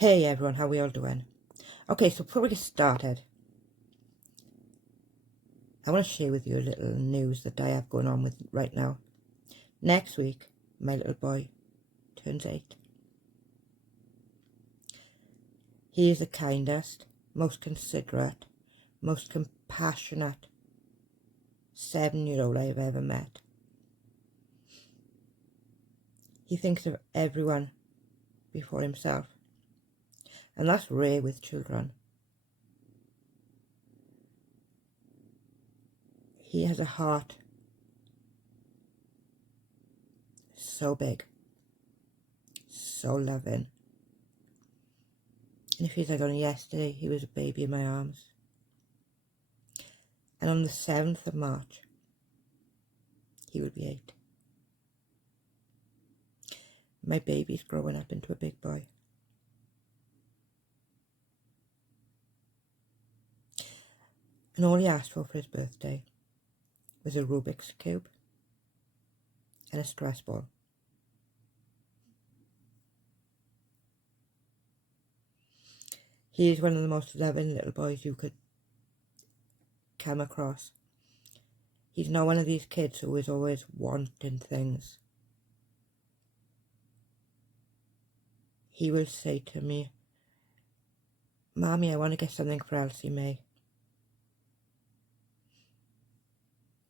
Hey everyone, how we all doing? Okay, so before we get started, I want to share with you a little news that I have going on with right now. Next week, my little boy turns 8. He is the kindest, most considerate, most compassionate 7-year-old I have ever met. He thinks of everyone before himself, and that's rare with children. He has a heart so big, so loving. And it feels like only yesterday he was a baby in my arms. And on the 7th of March, he will be 8. My baby's growing up into a big boy. And all he asked for his birthday was a Rubik's Cube and a stress ball. He is one of the most loving little boys you could come across. He's not one of these kids who is always wanting things. He will say to me, "Mommy, I want to get something for Elsie May,"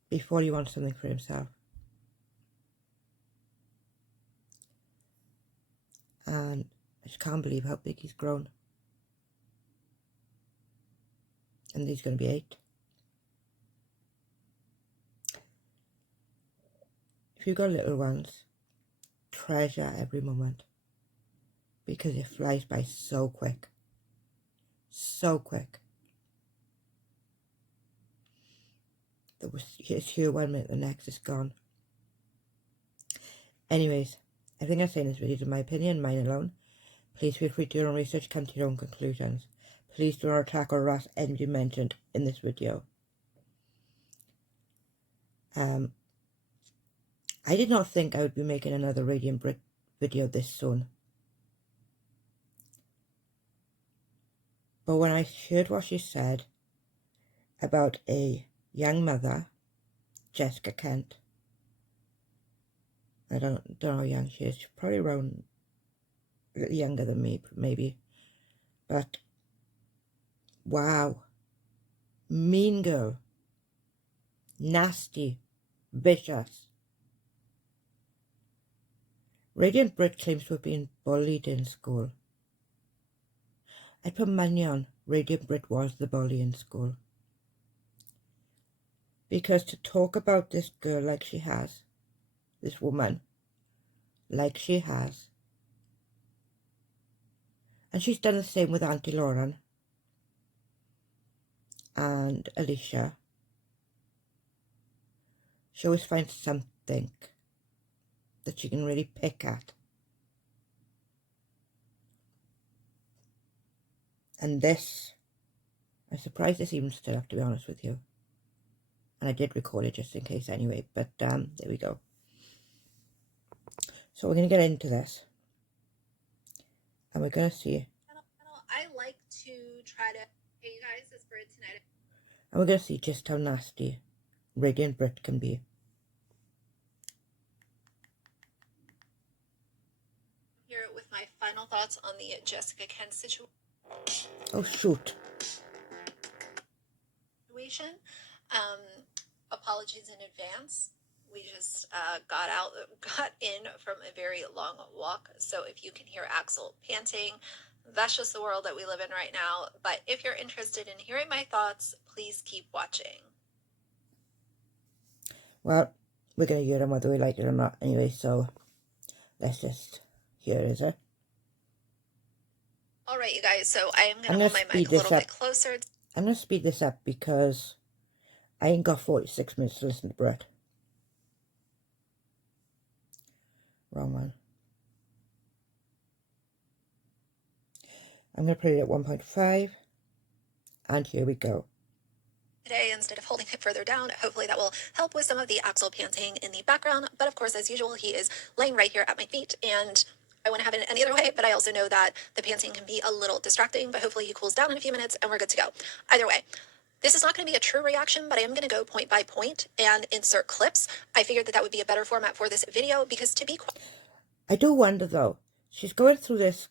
before he wants something for himself. And I just can't believe how big he's grown. And he's going to be 8. If you've got little ones, treasure every moment, because it flies by so quick. So quick. It's here 1 minute, the next is gone. Anyways, everything I say in this video is my opinion, mine alone. Please feel free to do your own research, come to your own conclusions. Please do not attack or harass anybody mentioned in this video. I did not think I would be making another Radiantbritt video this soon. But when I heard what she said about a young mother, Jessica Kent, I don't know how young she is, she's probably around a little younger than me, maybe. But, wow. Mean girl. Nasty. Vicious. Radiantbritt claims to have been bullied in school. I put money on Radiantbritt was the bully in school. Because to talk about this girl like she has, this woman, like she has, and she's done the same with Auntie Lauren and Alicia. She always finds something that she can really pick at. And this, I'm surprised this even stood up, to be honest with you. And I did record it just in case anyway, but there we go. So we're going to get into this. And we're going to see. I like to try to, hey you guys, it's Britt tonight. And we're going to see just how nasty Radiantbritt can be. Here with my final thoughts on the Jessica Kent situation. Oh, shoot. Apologies in advance. We just got in from a very long walk. So if you can hear Axel panting, that's just the world that we live in right now. But if you're interested in hearing my thoughts, please keep watching. Well, we're going to hear them whether we like it or not anyway, so let's just hear it, is it? All right, you guys, so I am going to hold my mic a little bit closer. I'm going to speed this up because I ain't got 46 minutes to listen to Britt. Wrong one. I'm going to put it at 1.5. And here we go. Today, instead of holding it further down, hopefully that will help with some of the Axel panting in the background. But of course, as usual, he is laying right here at my feet. And I wouldn't have it any other way, but I also know that the panting can be a little distracting, but hopefully he cools down in a few minutes and we're good to go. Either way, this is not going to be a true reaction, but I am going to go point by point and insert clips. I figured that that would be a better format for this video because to be quite... I do wonder though, she's going through this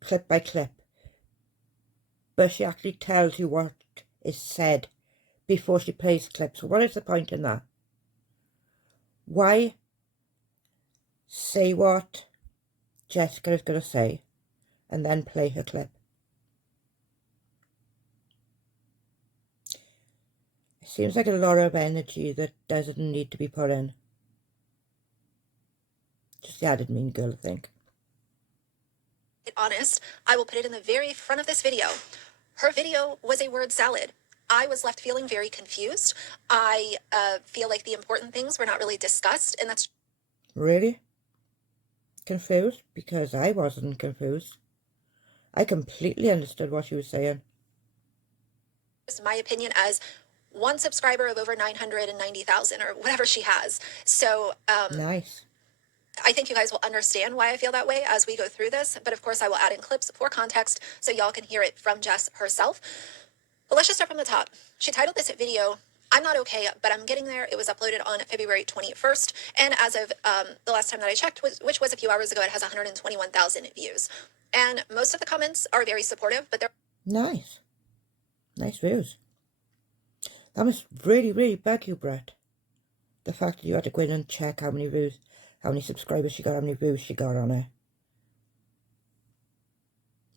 clip by clip, but she actually tells you what is said before she plays clips. So what is the point in that? Why say what Jessica is going to say and then play her clip? It seems like a lot of energy that doesn't need to be put in. Just the added mean girl, I think. Honest, I will put it in the very front of this video. Her video was a word salad. I was left feeling very confused. I feel like the important things were not really discussed, and that's... Really? Confused? Because I wasn't confused. I completely understood what she was saying. Just my opinion as one subscriber of over 990,000 or whatever she has. So, nice. I think you guys will understand why I feel that way as we go through this, but of course I will add in clips for context so y'all can hear it from Jess herself. But let's just start from the top. She titled this video, "I'm Not Okay, But I'm Getting There." It was uploaded on February 21st, and as of the last time that I checked, which was a few hours ago, it has 121,000 views. And most of the comments are very supportive, but they're... Nice. Nice views. That must really, really bug you, Britt. The fact that you had to go in and check how many views, how many subscribers she got, how many views she got on her.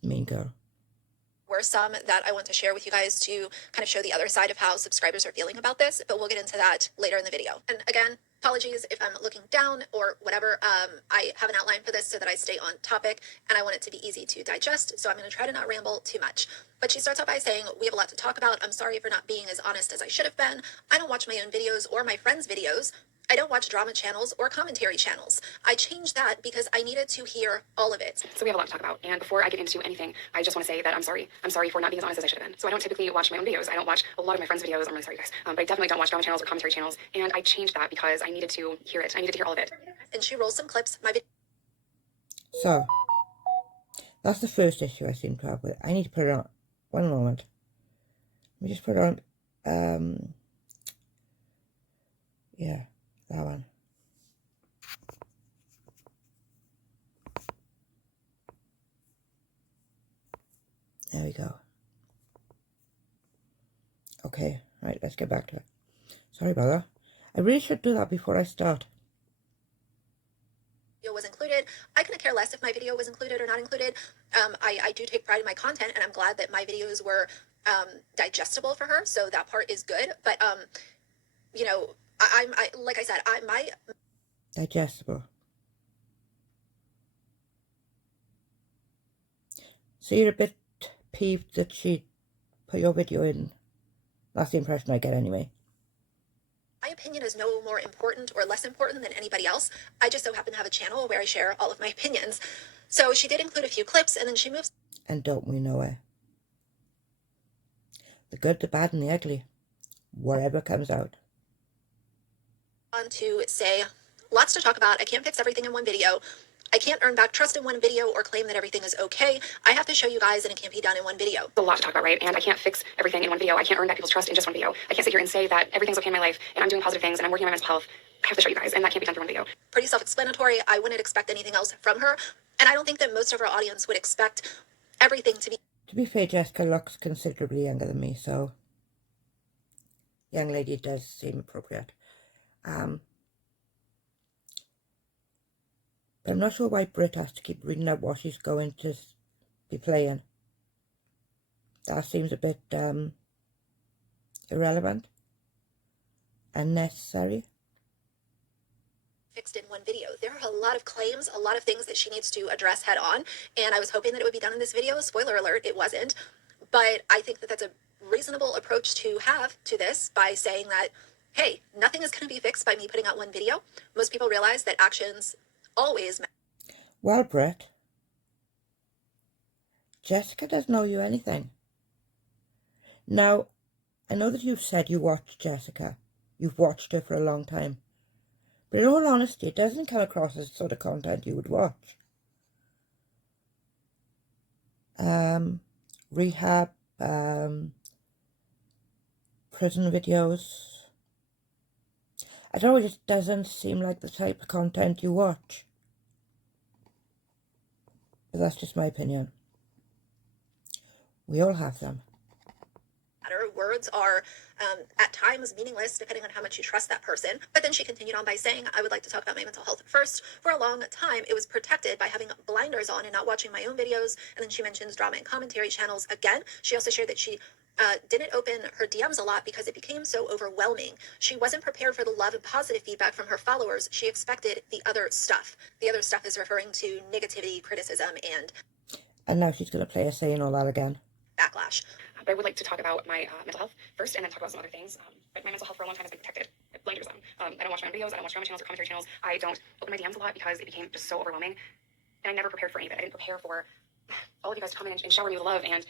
Mean girl. Were some that I want to share with you guys to kind of show the other side of how subscribers are feeling about this, but we'll get into that later in the video. And again, apologies if I'm looking down or whatever. I have an outline for this so that I stay on topic and I want it to be easy to digest. So I'm going to try to not ramble too much. But she starts out by saying, "We have a lot to talk about. I'm sorry for not being as honest as I should have been. I don't watch my own videos or my friends' videos. I don't watch drama channels or commentary channels. I changed that because I needed to hear all of it." So we have a lot to talk about. And before I get into anything, I just want to say that I'm sorry. I'm sorry for not being as honest as I should have been. So I don't typically watch my own videos. I don't watch a lot of my friends' videos. I'm really sorry, guys. But I definitely don't watch drama channels or commentary channels. And I changed that because I needed to hear it. I needed to hear all of it. And she rolls some clips. So, that's the first issue I seem to have with it. I need to put it on. One moment. Let me just put it on. Yeah, that one. There we go. Okay, right, let's get back to it. Sorry about that. I really should do that before I start. Was included. I couldn't care less if my video was included or not included. I do take pride in my content, and I'm glad that my videos were digestible for her, so that part is good. But you know, I like I said, my digestible. So you're a bit peeved that she put your video in. That's the impression I get anyway. My opinion is no more important or less important than anybody else. I just so happen to have a channel where I share all of my opinions. So she did include a few clips, and then she moves. And don't we know her? The good, the bad, and the ugly. Whatever comes out. On to say, lots to talk about. I can't fix everything in one video. I can't earn back trust in one video or claim that everything is okay. I have to show you guys, and it can't be done in one video. There's a lot to talk about, right? And I can't fix everything in one video. I can't earn back people's trust in just one video. I can't sit here and say that everything's okay in my life and I'm doing positive things and I'm working on my mental health. I have to show you guys, and that can't be done through one video. Pretty self-explanatory. I wouldn't expect anything else from her, and I don't think that most of our audience would expect everything to be... To be fair, Jessica looks considerably younger than me, so young lady does seem appropriate. But I'm not sure why Britt has to keep reading out what she's going to be playing. That seems a bit irrelevant, unnecessary. Fixed in one video. There are a lot of claims, a lot of things that she needs to address head on, and I was hoping that it would be done in this video. Spoiler alert, it wasn't. But I think that that's a reasonable approach to have to this by saying that, hey, nothing is going to be fixed by me putting out one video. Most people realize that actions always matter. Well, Britt, Jessica doesn't owe you anything. Now, I know that you've said you watched Jessica. You've watched her for a long time. But in all honesty, it doesn't come across as the sort of content you would watch. rehab, prison videos. I don't know, it just doesn't seem like the type of content you watch. But that's just my opinion. We all have them. Words are at times meaningless depending on how much you trust that person. But then she continued on by saying, I would like to talk about my mental health first. For a long time, it was protected by having blinders on and not watching my own videos. And then she mentions drama and commentary channels again. She also shared that she didn't open her DMs a lot because it became so overwhelming. She wasn't prepared for the love and positive feedback from her followers. She expected the other stuff. The other stuff is referring to negativity, criticism, and now she's going to play us saying all that again. Backlash. But I would like to talk about my mental health first, and then talk about some other things. But my mental health for a long time has been protected. Blinders on. I don't watch my own videos. I don't watch drama channels or commentary channels. I don't open my DMs a lot because it became just so overwhelming, and I never prepared for any of it. I didn't prepare for all of you guys to come in and shower me with love and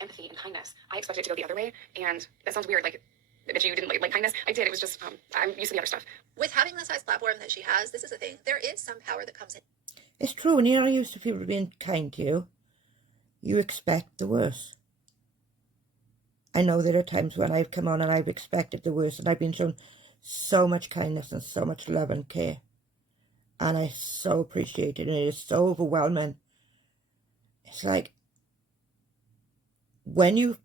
empathy and kindness. I expected it to go the other way, and that sounds weird, like that you didn't like kindness. I did. It was just I'm used to the other stuff. With having the size platform that she has, this is the thing. There is some power that comes in. It's true. When you're not used to people being kind to you, you expect the worst. I know there are times when I've come on and I've expected the worst, and I've been shown so much kindness and so much love and care. And I so appreciate it, and it is so overwhelming. It's like, when you've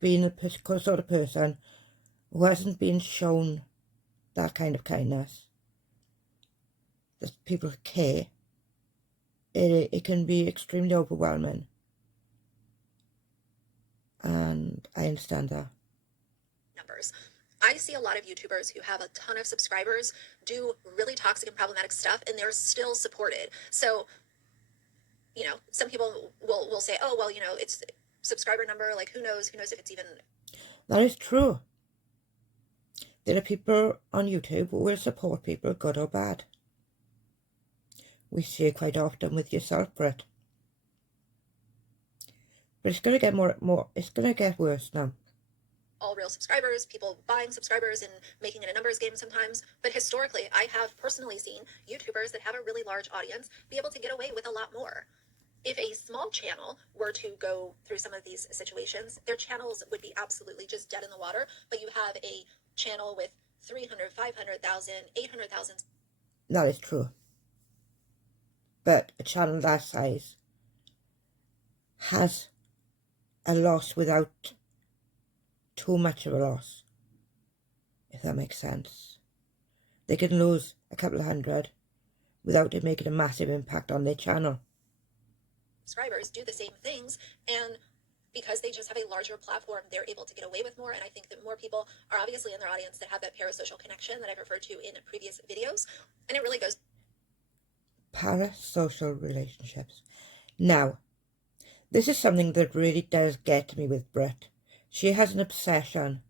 been a sort of person who hasn't been shown that kind of kindness, that people care, it can be extremely overwhelming. And I understand that. Numbers. I see a lot of YouTubers who have a ton of subscribers do really toxic and problematic stuff, and they're still supported. So, you know, some people will say, oh, well, you know, it's subscriber number, like who knows if it's even... That is true. There are people on YouTube who will support people, good or bad. We see it quite often with yourself, Britt. But it's going to get it's going to get worse now. All real subscribers, people buying subscribers and making it a numbers game sometimes. But historically, I have personally seen YouTubers that have a really large audience be able to get away with a lot more. If a small channel were to go through some of these situations, their channels would be absolutely just dead in the water. But you have a channel with 300, 500,000, 800,000. That is true. But a channel that size has a loss without too much of a loss, if that makes sense. They can lose a couple of hundred without it making a massive impact on their channel. Subscribers do the same things, and because they just have a larger platform, they're able to get away with more. And I think that more people are obviously in their audience that have that parasocial connection that I've referred to in previous videos, and it really goes... Parasocial relationships. Now, this is something that really does get me with Britt. She has an obsession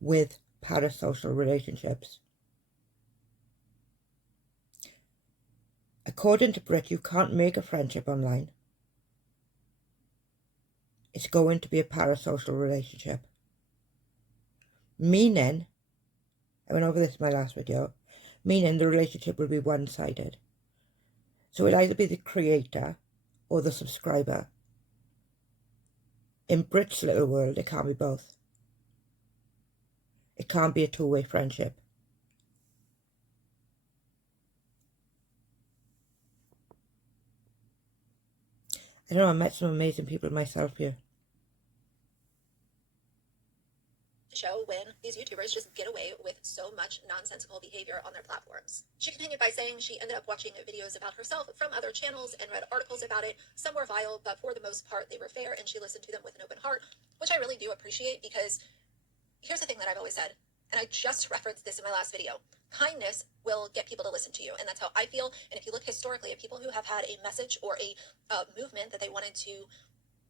with parasocial relationships. According to Britt, you can't make a friendship online. It's going to be a parasocial relationship. Meaning, I went over this in my last video, meaning the relationship will be one-sided. So it'll either be the creator or the subscriber. In Britt's little world, it can't be both. It can't be a two-way friendship. I don't know, I met some amazing people myself here. Show when these YouTubers just get away with so much nonsensical behavior on their platforms. She continued by saying she ended up watching videos about herself from other channels and read articles about it. Some were vile, but for the most part, they were fair, and she listened to them with an open heart, which I really do appreciate, because here's the thing that I've always said, and I just referenced this in my last video. Kindness will get people to listen to you, and that's how I feel. And if you look historically at people who have had a message or a movement that they wanted to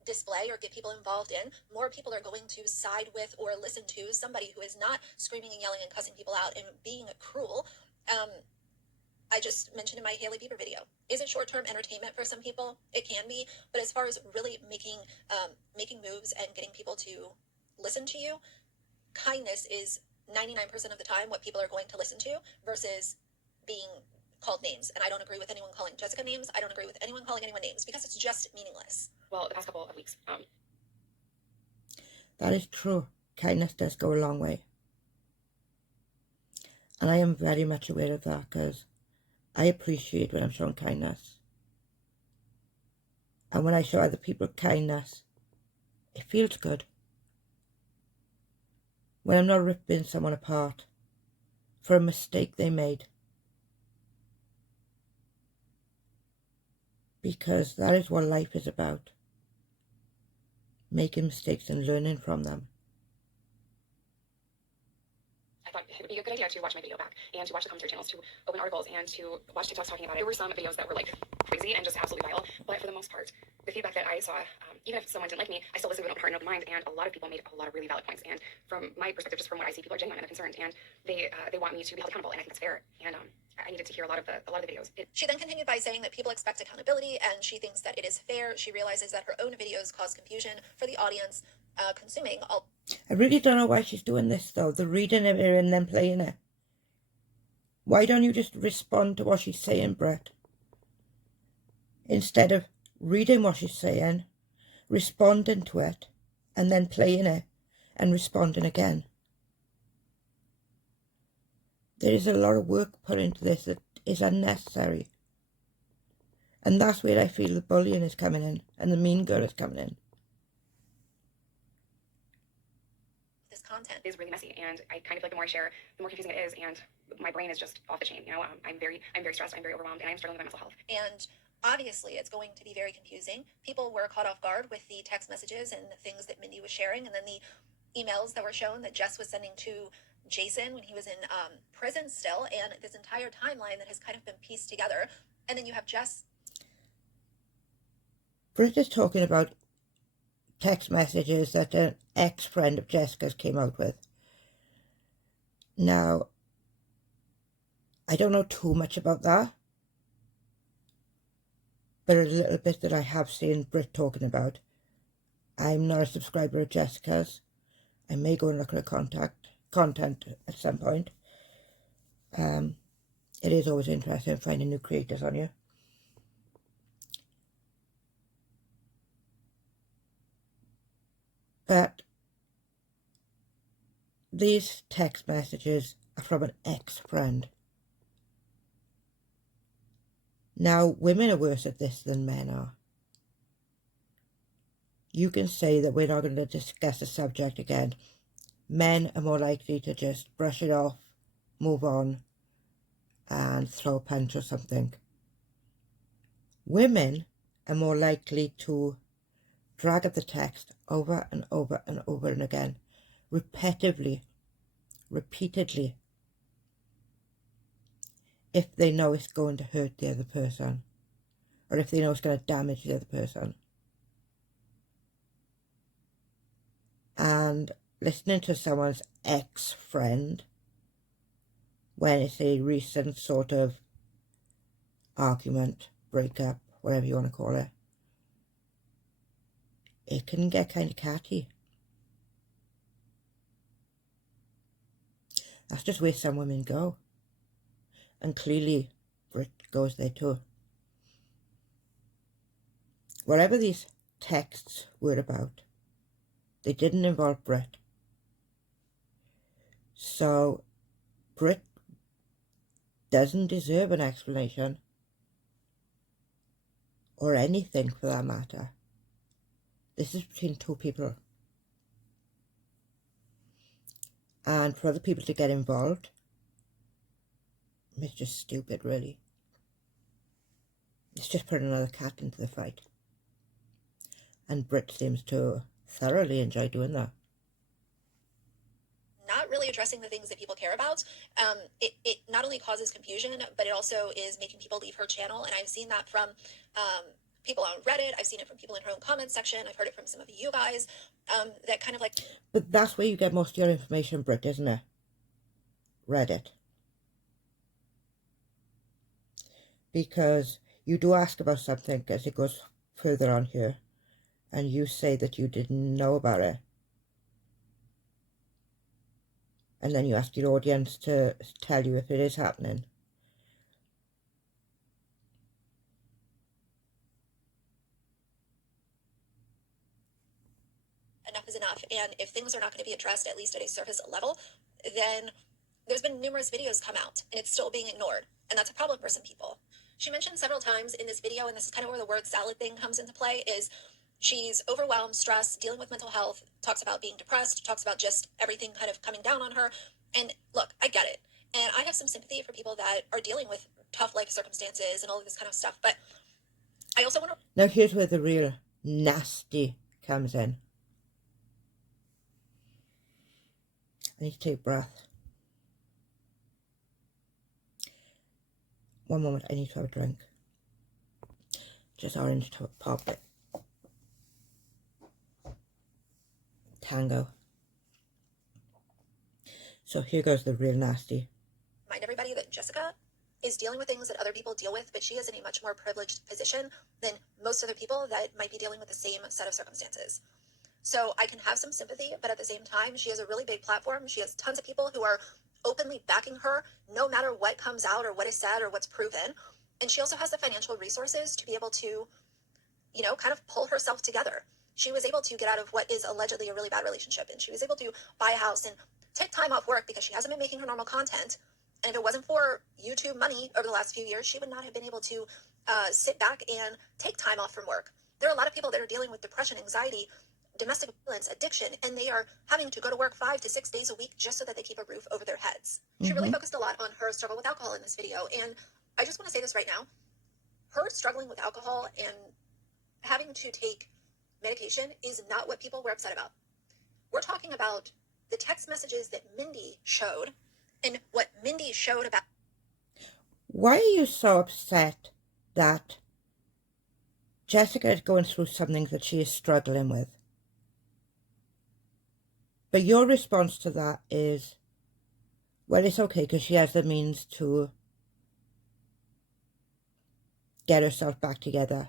display or get people involved in, more people are going to side with or listen to somebody who is not screaming and yelling and cussing people out and being cruel. I just mentioned in my Hailey Bieber video, is it short-term entertainment for some people? It can be, but as far as really making moves and getting people to listen to you, kindness is 99% of the time what people are going to listen to versus being called names. And I don't agree with anyone calling Jessica names. I don't agree with anyone calling anyone names, because it's just meaningless. well, the past couple of weeks. That is true. Kindness does go a long way. And I am very much aware of that because I appreciate when I'm shown kindness. And when I show other people kindness, it feels good. When I'm not ripping someone apart for a mistake they made. Because that is what life is about. Making mistakes and learning from them. I thought it would be a good idea to watch my video back and to watch the commentary channels, to open articles, and to watch TikToks talking about it. There were some videos that were like crazy and just absolutely vile, but for the most part, the feedback that I saw, even if someone didn't like me, I still listened with an open heart and open mind, and a lot of people made a lot of really valid points. And from my perspective, just from what I see, people are genuine and they're concerned, and they want me to be held accountable, and I think it's fair. And I needed to hear a lot of the videos. She then continued by saying that people expect accountability and she thinks that it is fair. She realizes that her own videos cause confusion for the audience consuming all. I really don't know why she's doing this though. The reading of it and then playing it. Why don't you just respond to what she's saying, Britt? Instead of reading what she's saying, responding to it, and then playing it and responding again. There is a lot of work put into this that is unnecessary. And that's where I feel the bullying is coming in and the mean girl is coming in. This content Is really messy, and I kind of feel like the more I share, the more confusing it is, and my brain is just off the chain. You know, I'm very stressed, I'm very overwhelmed, and I'm struggling with my mental health. And obviously it's going to be very confusing. People were caught off guard with the text messages and the things that Mindy was sharing, and then the emails that were shown that Jess was sending to Jason when he was in prison still, and this entire timeline that has kind of been pieced together. And then you have Jess. Britt is talking about text messages that an ex-friend of Jessica's came out with. Now, I don't know too much about that, but a little bit that I have seen Britt talking about. I'm not a subscriber of Jessica's. I may go and look at her content at some point. It is always interesting finding new creators on here. But these text messages are from an ex-friend. Now, women are worse at this than men are. You can say that we're not going to discuss the subject again. Men are more likely to just brush it off, move on, and throw a punch or something. Women are more likely to drag at the text over and over and over and again, repeatedly, if they know it's going to hurt the other person, or if they know it's going to damage the other person. And listening to someone's ex-friend when it's a recent sort of argument, breakup, whatever you want to call it, it can get kind of catty. That's just where some women go. And clearly, Britt goes there too. Whatever these texts were about, they didn't involve Britt. So, Britt doesn't deserve an explanation. Or anything for that matter. This is between two people. And for other people to get involved, it's just stupid, really. It's just putting another cat into the fight. And Britt seems to thoroughly enjoy doing that. Not really addressing the things that people care about. It not only causes confusion, but it also is making people leave her channel. And I've seen that from people on Reddit. I've seen it from people in her own comments section. I've heard it from some of you guys. That kind of like... But that's where you get most of your information, Britt, isn't it? Reddit. Because you do ask about something as it goes further on here, and you say that you didn't know about it. And then you ask your audience to tell you if it is happening. enough is enough. And if things are not going to be addressed, at least at a surface level, then there's been numerous videos come out and it's still being ignored. And that's a problem for some people. She mentioned several times in this video, and this is kind of where the word salad thing comes into play, is she's overwhelmed, stressed, dealing with mental health, talks about being depressed, talks about just everything kind of coming down on her. And look, I get it. And I have some sympathy for people that are dealing with tough life circumstances and all of this kind of stuff. But I also want to... Now here's where the real nasty comes in. I need to take a breath. One moment, I need to have a drink. Just orange to pop it. Tango. So here goes the real nasty. Remind everybody that Jessica is dealing with things that other people deal with, but she is in a much more privileged position than most other people that might be dealing with the same set of circumstances. So I can have some sympathy, but at the same time, she has a really big platform. She has tons of people who are openly backing her, no matter what comes out or what is said or what's proven. And she also has the financial resources to be able to, you know, kind of pull herself together. She was able to get out of what is allegedly a really bad relationship, and she was able to buy a house and take time off work because she hasn't been making her normal content. And if it wasn't for YouTube money over the last few years, she would not have been able to sit back and take time off from work. There are a lot of people that are dealing with depression, anxiety, domestic violence, addiction, and they are having to go to work 5 to 6 days a week just so that they keep a roof over their heads. She really focused a lot on her struggle with alcohol in this video. And I just want to say this right now. Her struggling with alcohol and having to take medication is not what people were upset about. We're talking about the text messages that Mindy showed and what Mindy showed about. Why are you so upset that Jessica is going through something that she is struggling with? But your response to that is, well, it's okay because she has the means to get herself back together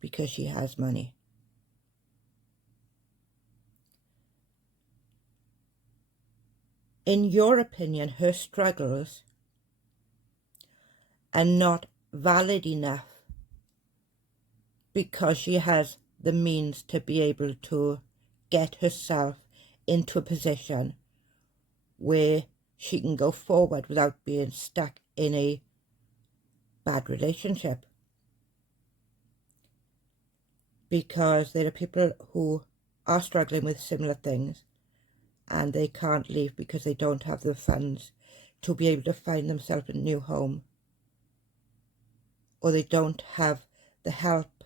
because she has money. In your opinion, her struggles are not valid enough because she has the means to be able to get herself into a position where she can go forward without being stuck in a bad relationship. Because there are people who are struggling with similar things and they can't leave because they don't have the funds to be able to find themselves a new home, or they don't have the help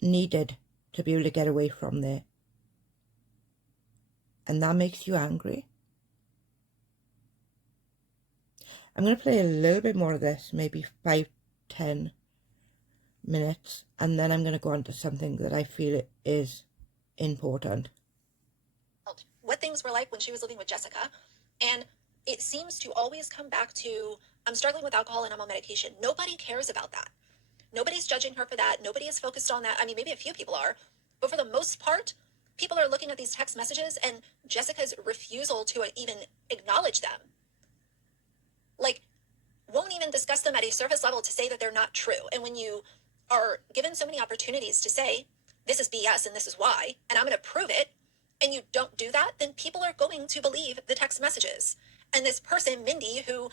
needed to be able to get away from there. And that makes you angry. I'm going to play a little bit more of this, maybe 5-10 minutes, and then I'm going to go on to something that I feel is important. What things were like when she was living with Jessica. And it seems to always come back to, I'm struggling with alcohol and I'm on medication. Nobody cares about that. Nobody's judging her for that. Nobody is focused on that. I mean, maybe a few people are, but for the most part, people are looking at these text messages and Jessica's refusal to even acknowledge them. Like, won't even discuss them at a surface level to say that they're not true. And when you are given so many opportunities to say, this is BS and this is why, and I'm going to prove it, and you don't do that, then people are going to believe the text messages. And this person, Mindy, who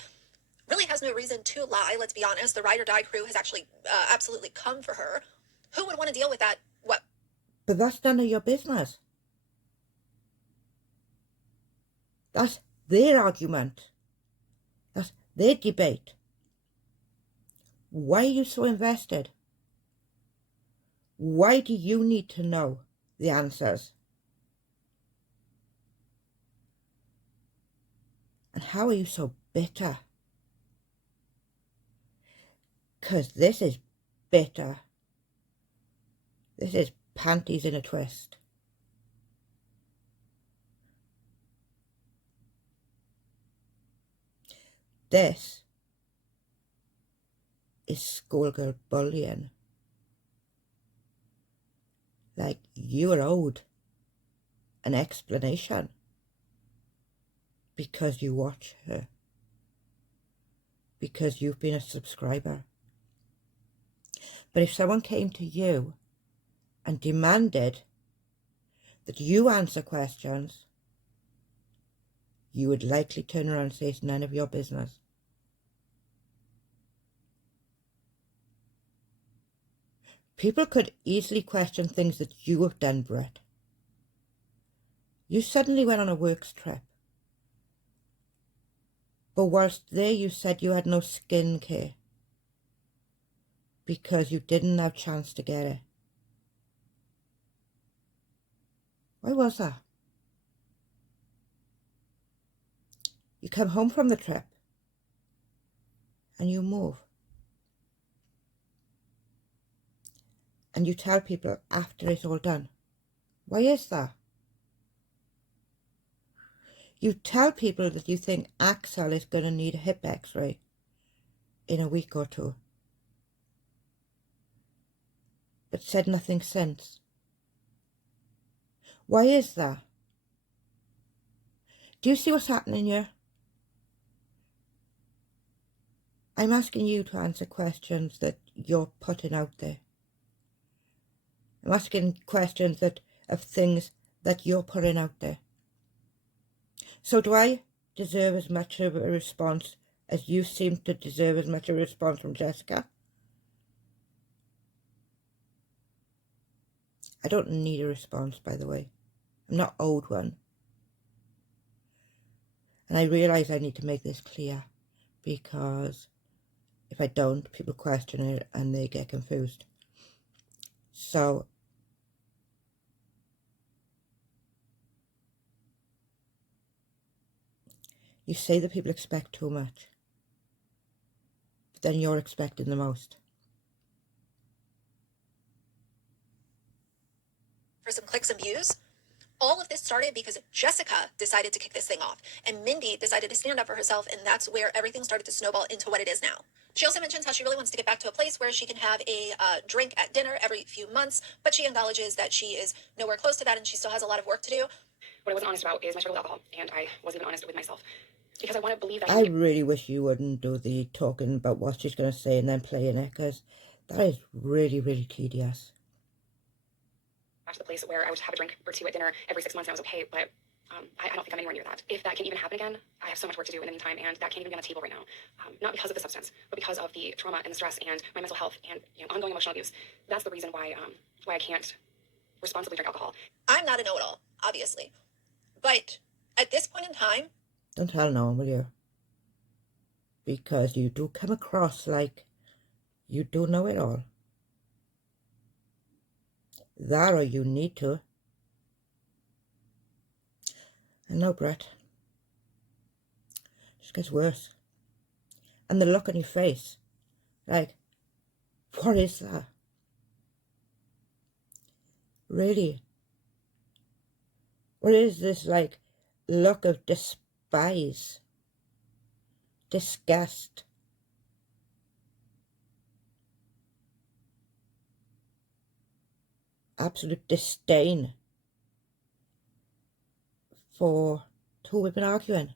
really has no reason to lie, let's be honest, the ride or die crew has actually absolutely come for her. Who would want to deal with that? What? But that's none of your business. That's their argument. That's their debate. Why are you so invested? Why do you need to know the answers? And how are you so bitter? Because this is bitter. This is panties in a twist. This is schoolgirl bullying. Like, you are owed an explanation because you watch her, because you've been a subscriber. But if someone came to you and demanded that you answer questions, you would likely turn around and say it's none of your business. People could easily question things that you have done, Britt. You suddenly went on a works trip. But whilst there you said you had no skin care because you didn't have a chance to get it. Why was that? You come home from the trip and you move. And you tell people after it's all done. Why is that? You tell people that you think Axel is going to need a hip x-ray in a week or two. But said nothing since. Why is that? Do you see what's happening here? I'm asking you to answer questions that you're putting out there. I'm asking questions of things that you're putting out there. So do I deserve as much of a response as you seem to deserve as much of a response from Jessica? I don't need a response, by the way. I'm not owed one. And I realise I need to make this clear because if I don't, people question it and they get confused. So you say that people expect too much, but then you're expecting the most. For some clicks and views. All of this started because Jessica decided to kick this thing off, and Mindy decided to stand up for herself, and that's where everything started to snowball into what it is now. She also mentions how she really wants to get back to a place where she can have a drink at dinner every few months, but she acknowledges that she is nowhere close to that, and she still has a lot of work to do. What I wasn't honest about is my struggle with alcohol, and I wasn't even honest with myself. Because I want to believe that I really wish you wouldn't do the talking about what she's going to say and then playing it, because that is really, really tedious. back to the place where I would have a drink or two at dinner every 6 months and I was okay, but I don't think I'm anywhere near that. If that can even happen again, I have so much work to do in the meantime, and that can't even be on the table right now. Not because of the substance, but because of the trauma and the stress and my mental health and ongoing emotional abuse. That's the reason why I can't responsibly drink alcohol. I'm not a know-it-all, obviously, but at this point in time, don't tell no one, will you? Because you do come across like you do know it all. That or you need to. And no, Britt. It just gets worse. And the look on your face, like, what is that? Really? What is this, like, look of despise? Disgust? Absolute disdain for who we've been arguing.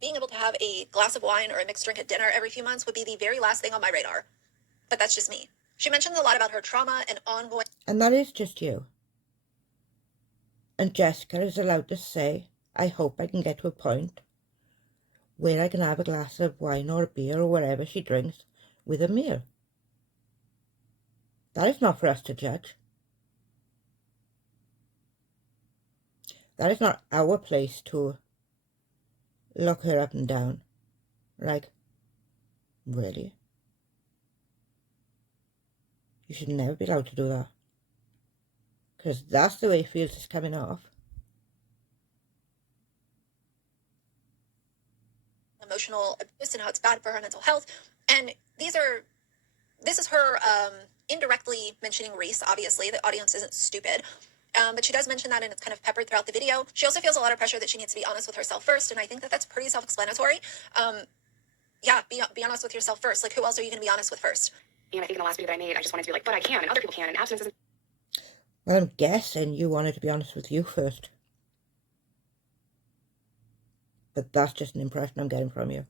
being able to have a glass of wine or a mixed drink at dinner every few months would be the very last thing on my radar. But that's just me. She mentions a lot about her trauma and ongoing... And that is just you. And Jessica is allowed to say, I hope I can get to a point where I can have a glass of wine or a beer or whatever she drinks with a meal. That is not for us to judge. That is not our place to look her up and down. Like, really? You should never be allowed to do that. Because that's the way he feels it's coming off. Emotional abuse and how it's bad for her mental health. And this is her indirectly mentioning Reese, obviously. The audience isn't stupid. But she does mention that, and it's kind of peppered throughout the video. She also feels a lot of pressure that she needs to be honest with herself first, and I think that that's pretty self-explanatory. Yeah, be honest with yourself first. Like, who else are you going to be honest with first? And I think in the last video that I made, I just wanted to be like, but I can, and other people can, and abstinence isn't... Well, I'm guessing you wanted to be honest with you first. But that's just an impression I'm getting from you.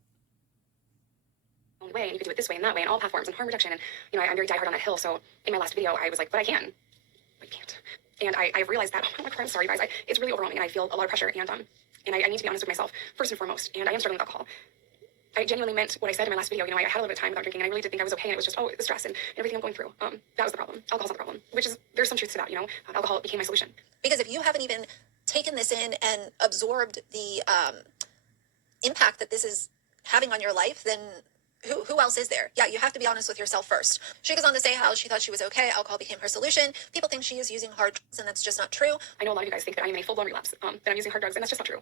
way, and could do it this way and that way, and all platforms and harm reduction. And, you know, I'm very diehard on that hill. So in my last video, I was like, but I can. I can't. And I realized that, oh my God, I'm sorry, guys. It's really overwhelming, and I feel a lot of pressure, and I need to be honest with myself, first and foremost. And I am struggling with alcohol. I genuinely meant what I said in my last video. You know, I had a little bit of time without drinking, and I really did think I was okay, and it was just, oh, the stress and everything I'm going through. That was the problem. Alcohol's not the problem, which is, there's some truth to that, you know. Alcohol became my solution. Because if you haven't even taken this in and absorbed the impact that this is having on your life, then who else is there? Yeah, you have to be honest with yourself first. She goes on to say how she thought she was okay. Alcohol became her solution. People think she is using hard drugs, and that's just not true. I know a lot of you guys think that I am in a full-blown relapse, that I'm using hard drugs, and that's just not true.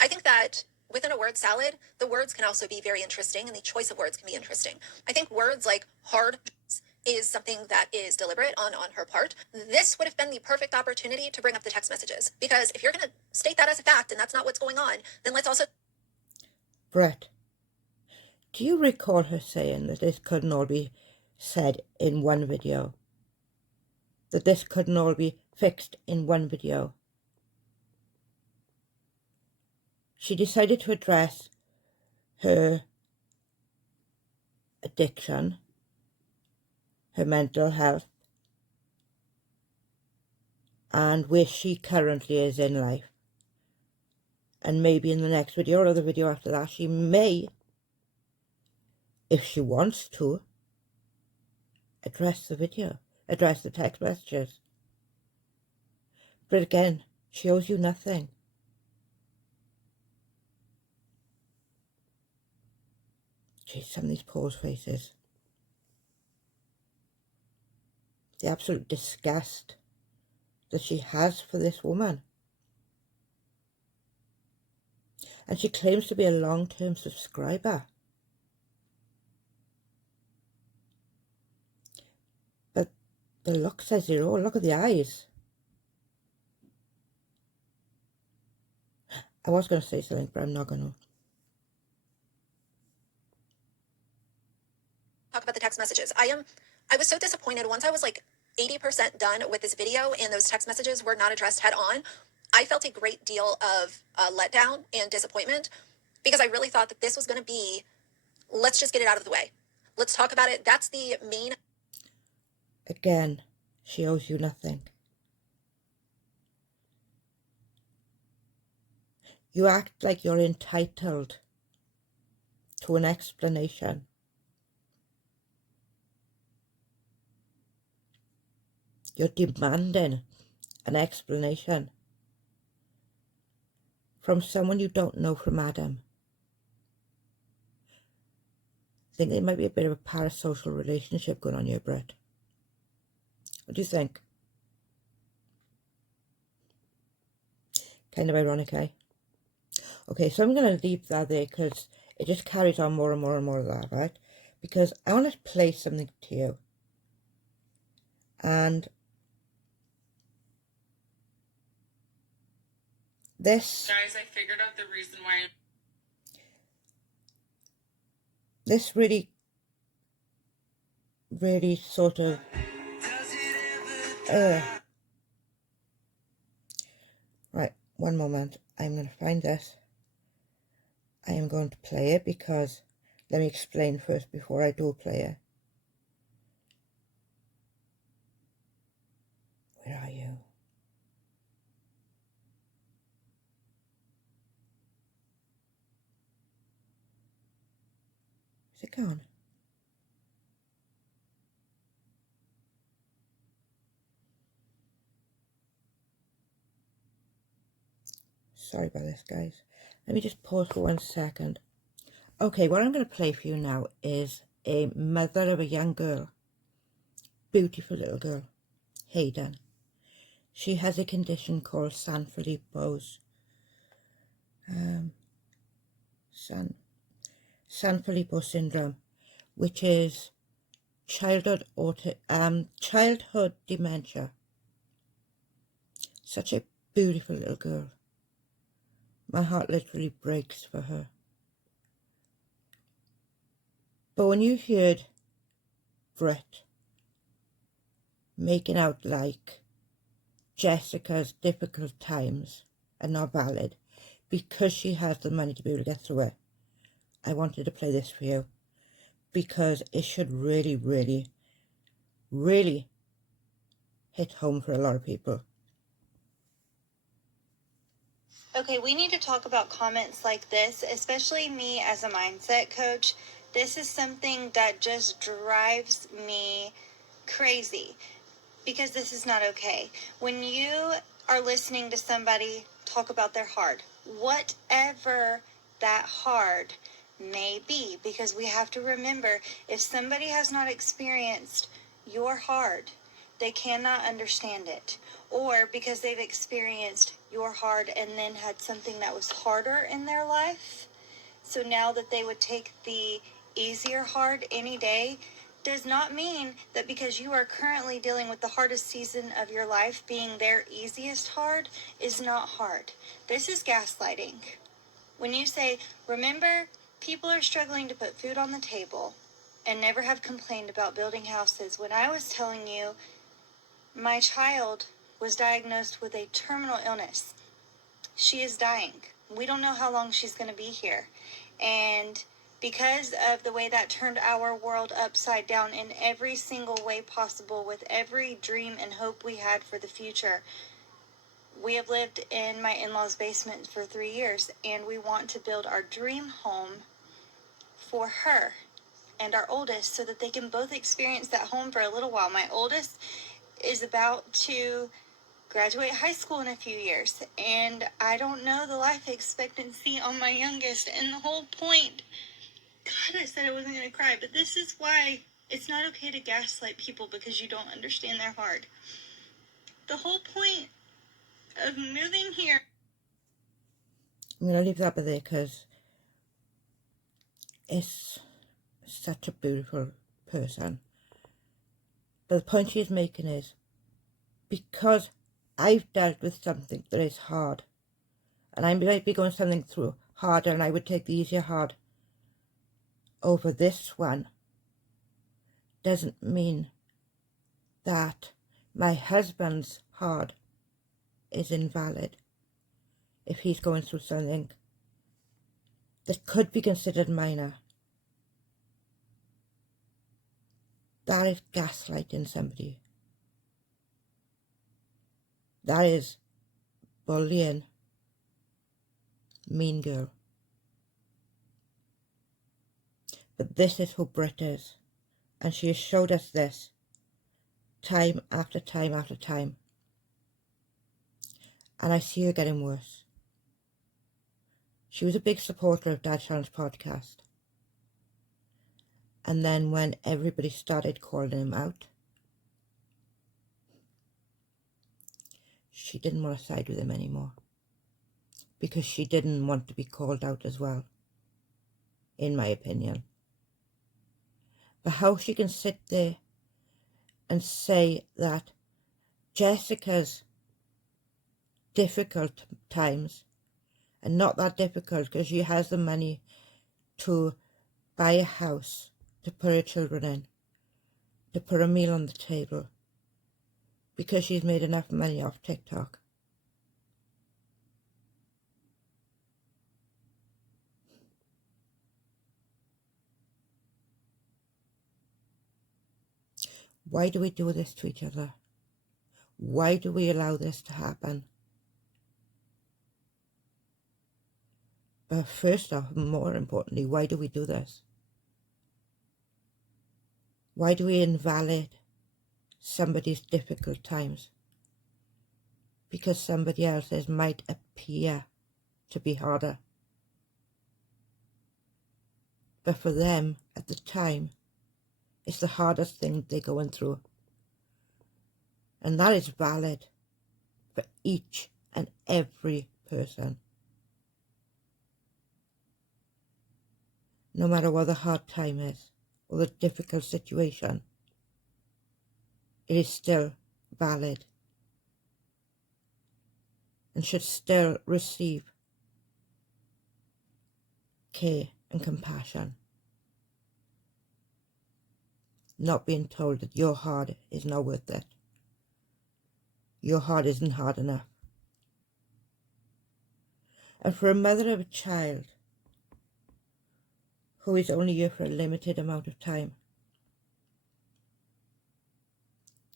I think that within a word salad, the words can also be very interesting, and the choice of words can be interesting. I think words like hard drugs is something that is deliberate on her part. This would have been the perfect opportunity to bring up the text messages, because if you're going to state that as a fact and that's not what's going on, then let's also... Britt, do you recall her saying that this couldn't all be said in one video? That this couldn't all be fixed in one video? She decided to address her addiction, her mental health, and where she currently is in life. And maybe in the next video or the video after that, she may, if she wants to, address the text messages. But again, she owes you nothing. Geez, some of these pose faces. The absolute disgust that she has for this woman. And she claims to be a long-term subscriber. But the look says it all. Look at the eyes. I was going to say something, but I'm not going to. Talk about the text messages. I was so disappointed once I was like 80% done with this video and those text messages were not addressed head on. I felt a great deal of letdown and disappointment, because I really thought that this was going to be, let's just get it out of the way. Let's talk about it. That's the main... Again, she owes you nothing. You act like you're entitled to an explanation. You're demanding an explanation from someone you don't know from Adam. I think there might be a bit of a parasocial relationship going on here, Britt. What do you think? Kind of ironic, eh? Okay, so I'm going to leave that there because it just carries on more and more and more of that, right? Because I want to play something to you. And this... Guys, I figured out the reason why... This really sort of... Right, one moment. I'm going to find this. I am going to play it because... Let me explain first before I do play it. Where are you? Is it gone? Sorry about this, guys. Let me just pause for 1 second. Okay, what I'm going to play for you now is a mother of a young girl. Beautiful little girl. Hayden. She has a condition called Sanfilippo's. Sanfilippo syndrome, which is childhood dementia. Such a beautiful little girl. My heart literally breaks for her. But when you heard Britt making out like Jessica's difficult times are not valid because she has the money to be able to get through it, I wanted to play this for you because it should really, really, really hit home for a lot of people. Okay, we need to talk about comments like this, especially me as a mindset coach. This is something that just drives me crazy because this is not okay. When you are listening to somebody talk about their hard, whatever that hard may be, because we have to remember, if somebody has not experienced your hard, they cannot understand it. Or because they've experienced your hard and then had something that was harder in their life, so now that they would take the easier hard any day, does not mean that because you are currently dealing with the hardest season of your life, being their easiest hard is not hard. This is gaslighting. When you say, remember, people are struggling to put food on the table and never have complained about building houses, when I was telling you my child was diagnosed with a terminal illness. She is dying. We don't know how long she's going to be here. And because of the way that turned our world upside down in every single way possible, with every dream and hope we had for the future, we have lived in my in-laws' basement for 3 years, and we want to build our dream home for her and our oldest so that they can both experience that home for a little while. My oldest is about to graduate high school in a few years, and I don't know the life expectancy on my youngest. And the whole point, God, I said I wasn't going to cry, but this is why it's not okay to gaslight people, because you don't understand their heart. The whole point of moving here. I'm going to leave that there because it's such a beautiful person. But the point she's making is, because I've dealt with something that is hard, and I might be going something through harder, and I would take the easier hard over this one, doesn't mean that my husband's hard is invalid if he's going through something that could be considered minor. That is gaslighting somebody. That is bullying. Mean girl. But this is who Britt is, and she has showed us this time after time after time. And I see her getting worse. She was a big supporter of Dad Challenge podcast. And then when everybody started calling him out, she didn't want to side with him anymore. Because she didn't want to be called out as well, in my opinion. But how she can sit there and say that Jessica's difficult times are not that difficult because she has the money to buy a house to put her children in, to put a meal on the table, because she's made enough money off TikTok. Why do we do this to each other? Why do we allow this to happen? But first off, more importantly, why do we do this? Why do we invalidate somebody's difficult times? Because somebody else's might appear to be harder. But for them, at the time, it's the hardest thing they're going through. And that is valid for each and every person. No matter what the hard time is, or the difficult situation, it is still valid and should still receive care and compassion. Not being told that your heart is not worth it. Your heart isn't hard enough. And for a mother of a child who is only here for a limited amount of time,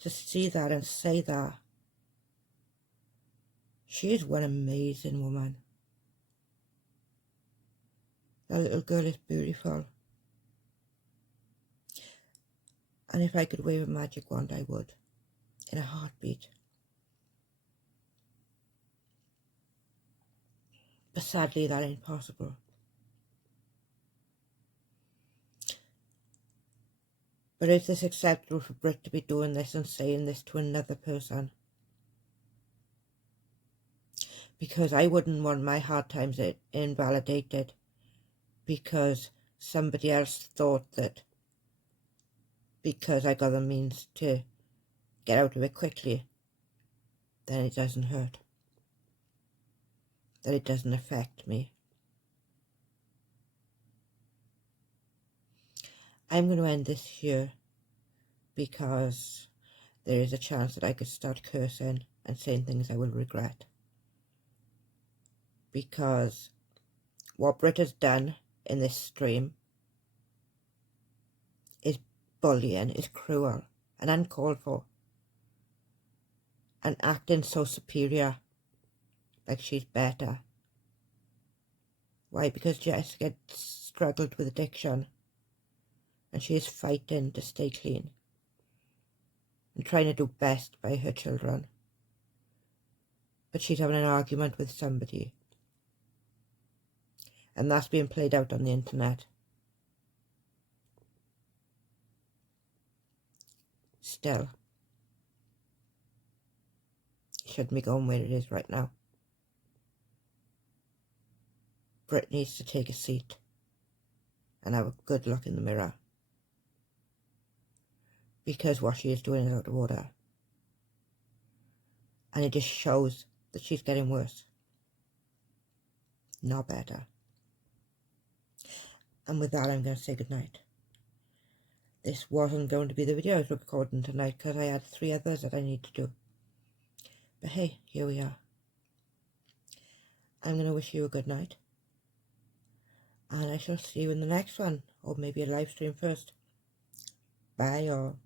to see that and say that, she is one amazing woman. That little girl is beautiful. And if I could wave a magic wand, I would, in a heartbeat. But sadly, that ain't possible. But is this acceptable for Britt to be doing this and saying this to another person? Because I wouldn't want my hard times invalidated because somebody else thought that because I got the means to get out of it quickly, then it doesn't hurt, that it doesn't affect me. I'm going to end this here because there is a chance that I could start cursing and saying things I will regret. Because what Britt has done in this stream is bullying, is cruel and uncalled for, and acting so superior, like she's better. Why? Because Jessica struggled with addiction and she is fighting to stay clean and trying to do best by her children. But she's having an argument with somebody, and that's being played out on the internet. Still, it shouldn't be going where it is right now. Britt needs to take a seat and have a good look in the mirror, because what she is doing is out of order, and it just shows that she's getting worse, not better. And with that, I'm going to say goodnight. This wasn't going to be the video I was recording tonight because I had 3 others that I need to do. But hey, here we are. I'm going to wish you a good night. And I shall see you in the next one. Or maybe a live stream first. Bye, y'all.